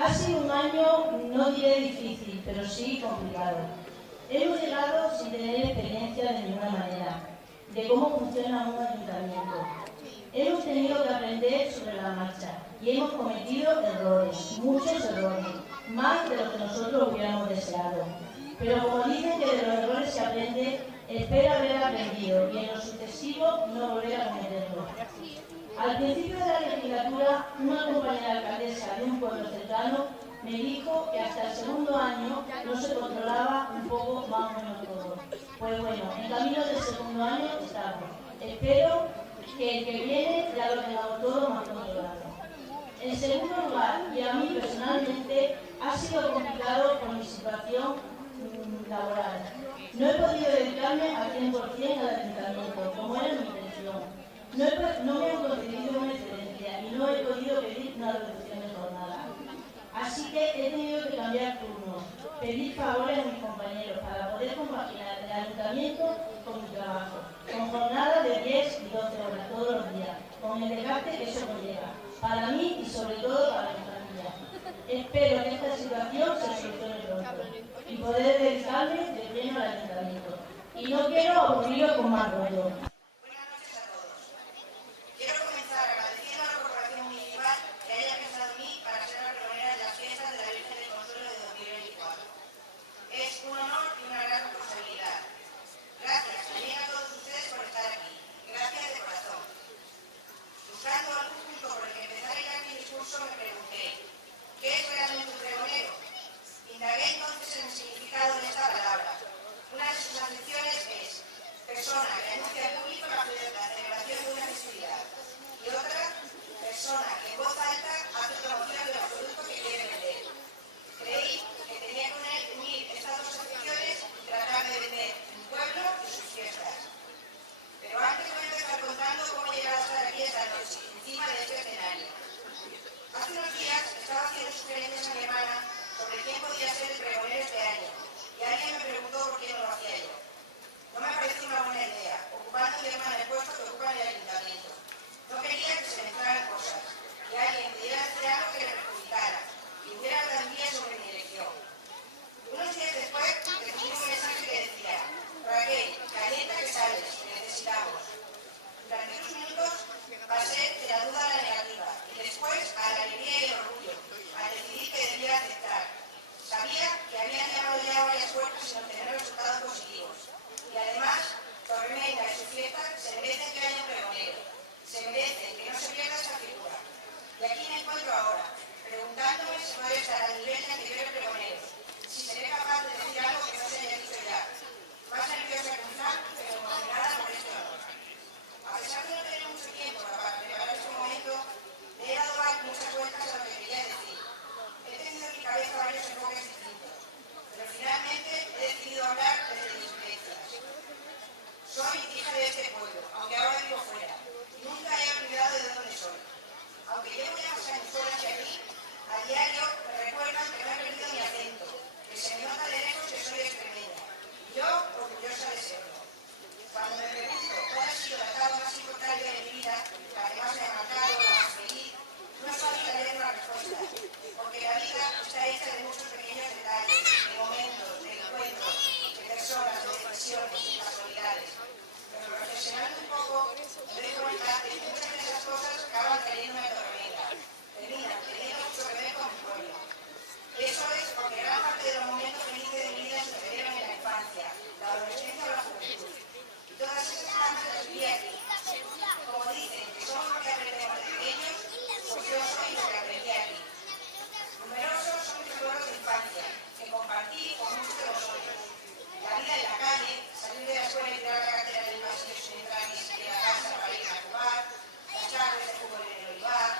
Ha sido un año, no diré difícil, pero sí complicado. Hemos llegado sin tener experiencia de ninguna manera de cómo funciona un ayuntamiento. Hemos tenido que aprender sobre la marcha y hemos cometido errores, muchos errores, más de lo que nosotros hubiéramos deseado. Pero como dicen que de los errores se aprende, espero haber aprendido y en lo sucesivo no volver a cometerlos. Al principio de la legislatura, una compañera alcaldesa de un pueblo cercano me dijo que hasta el segundo año no se controlaba un poco más o menos todo. Pues bueno, en camino del segundo año estamos. Espero que el que viene ya lo tengamos todo más controlado. En segundo lugar, y a mí personalmente, ha sido complicado por mi situación laboral. No he podido dedicarme al 100% al ayuntamiento, como era mi intención. No me han concedido una excedencia y no he podido pedir una reducción de jornada. Así que he tenido que cambiar turnos, pedir favores a mis compañeros para poder compaginar el ayuntamiento con mi trabajo, con jornadas de 10 y 12 horas todos los días, con el desgaste que eso conlleva, para mí y sobre todo para mi familia. Espero que esta situación se solucione pronto y poder dedicarme de pleno al ayuntamiento. Y no quiero aburrirlo con más rollo. Es un honor y una gran responsabilidad. Gracias también a todos ustedes por estar aquí. Gracias de corazón. Buscando algún punto por el que empezar mi discurso, me pregunté, ¿qué es realmente un pregonero? Indagué entonces en el significado de esta palabra. Una de sus acepciones es persona que anuncia al público la celebración de una festividad. Y otra, persona que en voz alta hace promoción de los productos que quiere vender. Creí que tenía que unir estas dos acepciones y tratar de vender mi pueblo y sus fiestas. Pero antes voy a empezar contando cómo he llegado a estar aquí esta noche, encima de este escenario. Hace unos días estaba haciendo sugerencias a mi hermana sobre quién podía ser el pregonero este año, y alguien me preguntó por qué no lo hacía yo. No me pareció una buena idea, ocupando mi hermana el puesto que ocupa en el ayuntamiento. No quería que se mezclaran cosas, que alguien pudiera hacer algo que le perjudicara, y hubiera garantía sobre mi elección. Unos días después recibí un mensaje que decía: Raquel, calienta que sales, te necesitamos. Durante unos minutos pasé de la duda a la negativa y después a la alegría y el orgullo, al decidir que debía aceptar. Sabía que habían llamado ya varias puertas sin obtener resultados positivos. Y además, Torremenda y su fiesta se merecen que haya un pregonero. Se merecen que no se pierda esa figura. Y aquí me encuentro ahora, preguntándome si puedo estar al nivel de anteriores pregoneros, si seré capaz de decir algo que no se haya dicho ya. Más nerviosa que un fan, pero emocionada por este honor. A pesar de no tener mucho tiempo para preparar este momento, le he dado muchas vueltas a lo que quería decir. He tenido en mi cabeza varios enfoques distintos, pero finalmente he decidido hablar desde mis vivencias. Soy hija de este pueblo, aunque ahora vivo fuera, y nunca he olvidado de dónde soy. Aunque llevo ya más años fuera de aquí, a diario me recuerdan que no he perdido mi acento, que se me nota de lejos que soy extremeña, y yo orgullosa de serlo. Cuando me pregunto cuál ha sido la etapa más importante de mi vida, la que más me ha marcado, la más feliz, no es fácil tener una respuesta, porque la vida está hecha de muchos pequeños detalles, de momentos, de encuentros, de personas, de decisiones, de casualidades. Pero reflexionando un poco, me doy cuenta de que muchas de esas cosas acaban trayéndome a Torremenda, terminan teniendo mucho que ver con mi pueblo. Eso es porque gran parte de los momentos felices de mi vida sucedieron en la infancia, la adolescencia o la juventud. Y todas esas etapas las viví aquí. Como dicen que somos lo que aprendemos de pequeños, pues yo soy lo que aprendí aquí. Numerosos son mis recuerdos de infancia, que compartí con muchos de vosotros. La vida en la calle, salir de la escuela y tirar la cartera del pasillo sin entrar ni siquiera a casa para ir a jugar, las tardes de fútbol en el olivar,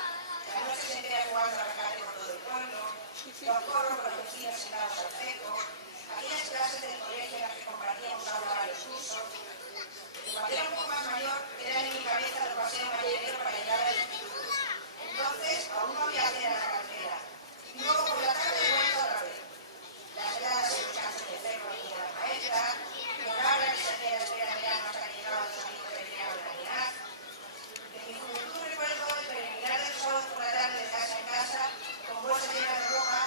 las noches enteras jugando a rescate por todo el pueblo, los corros con los vecinos sentados al seco, aquellas clases del colegio en las que compartíamos ahora varios cursos. Cuando era un poco más mayor, eran en mi cabeza los paseos mañaneros para llegar al instituto. Entonces, aún no había cena en la cartera. Y luego por la tarde he vuelto otra vez. Las heladas en los campos de cerro y de la maestra, los cabras que se hacía la espera mirando hasta que llegaba el sonido del verano de Navidad. De mi juventud recuerdo el peregrinar de los sábados por la tarde de casa en casa, con bolsas llenas de ropa,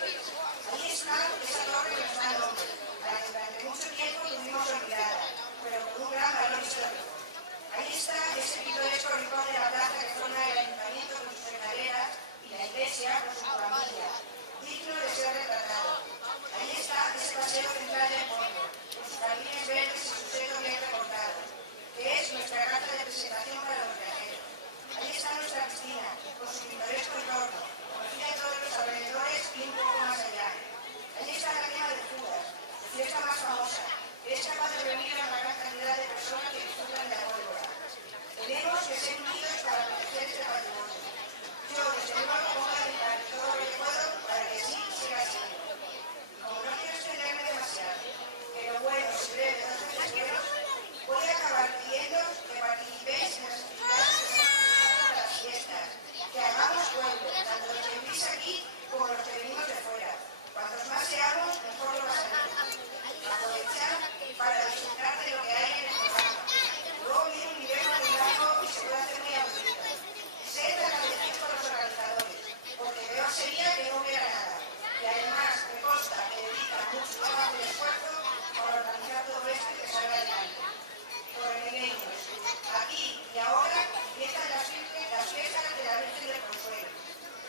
Ahí está esa torre que nos da nombre, a la que durante mucho tiempo tuvimos olvidada, pero con un gran valor histórico. Ahí está ese pintoresco rincón de la plaza que forma el ayuntamiento con sus escaleras y la iglesia con su familia, digno de ser retratado. Ahí está ese paseo central del pueblo, con sus jardines verdes y su techo bien recortado, que es nuestra carta de presentación para los viajeros. Ahí está nuestra piscina, con su pintoresco entorno, conocida en todos los alrededores y un poco más allá. Allí está la quema de Judas, la fiesta más famosa, que es capaz de reunir a una gran cantidad de personas que disfrutan de la pólvora. Tenemos que ser unidos para proteger este patrimonio. Yo, desde luego, pongo de mi parte todo lo que puedo para que sí siga siendo. Como no quiero extenderme demasiado, pero bueno, si breve, dos veces buenos, voy a acabar pidiendo que participéis en las actividades que se han organizado para las fiestas, que hagamos pueblo, tanto los que vivís aquí como los que venimos de fuera. Cuantos más seamos, mejor lo pasaremos. Aprovechar para disfrutar de lo que hay en el programa. Luego viene un invierno muy largo y se puede hacer muy aburrido. Sed agradecidos con los organizadores, porque peor sería que no hubiera nada. Y además me consta que dedican mucho trabajo y esfuerzo para organizar todo esto y que salga adelante. Torremegueños, aquí y ahora empiezan las fiestas de la Virgen del Consuelo.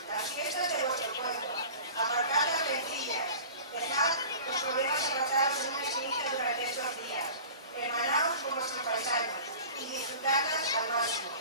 Las fiestas de vuestro pueblo. Aparcad las rencillas. Dejad los problemas apartados en una esquinita durante estos días. Hermanaos con vuestros paisanos y disfrutadlas al máximo.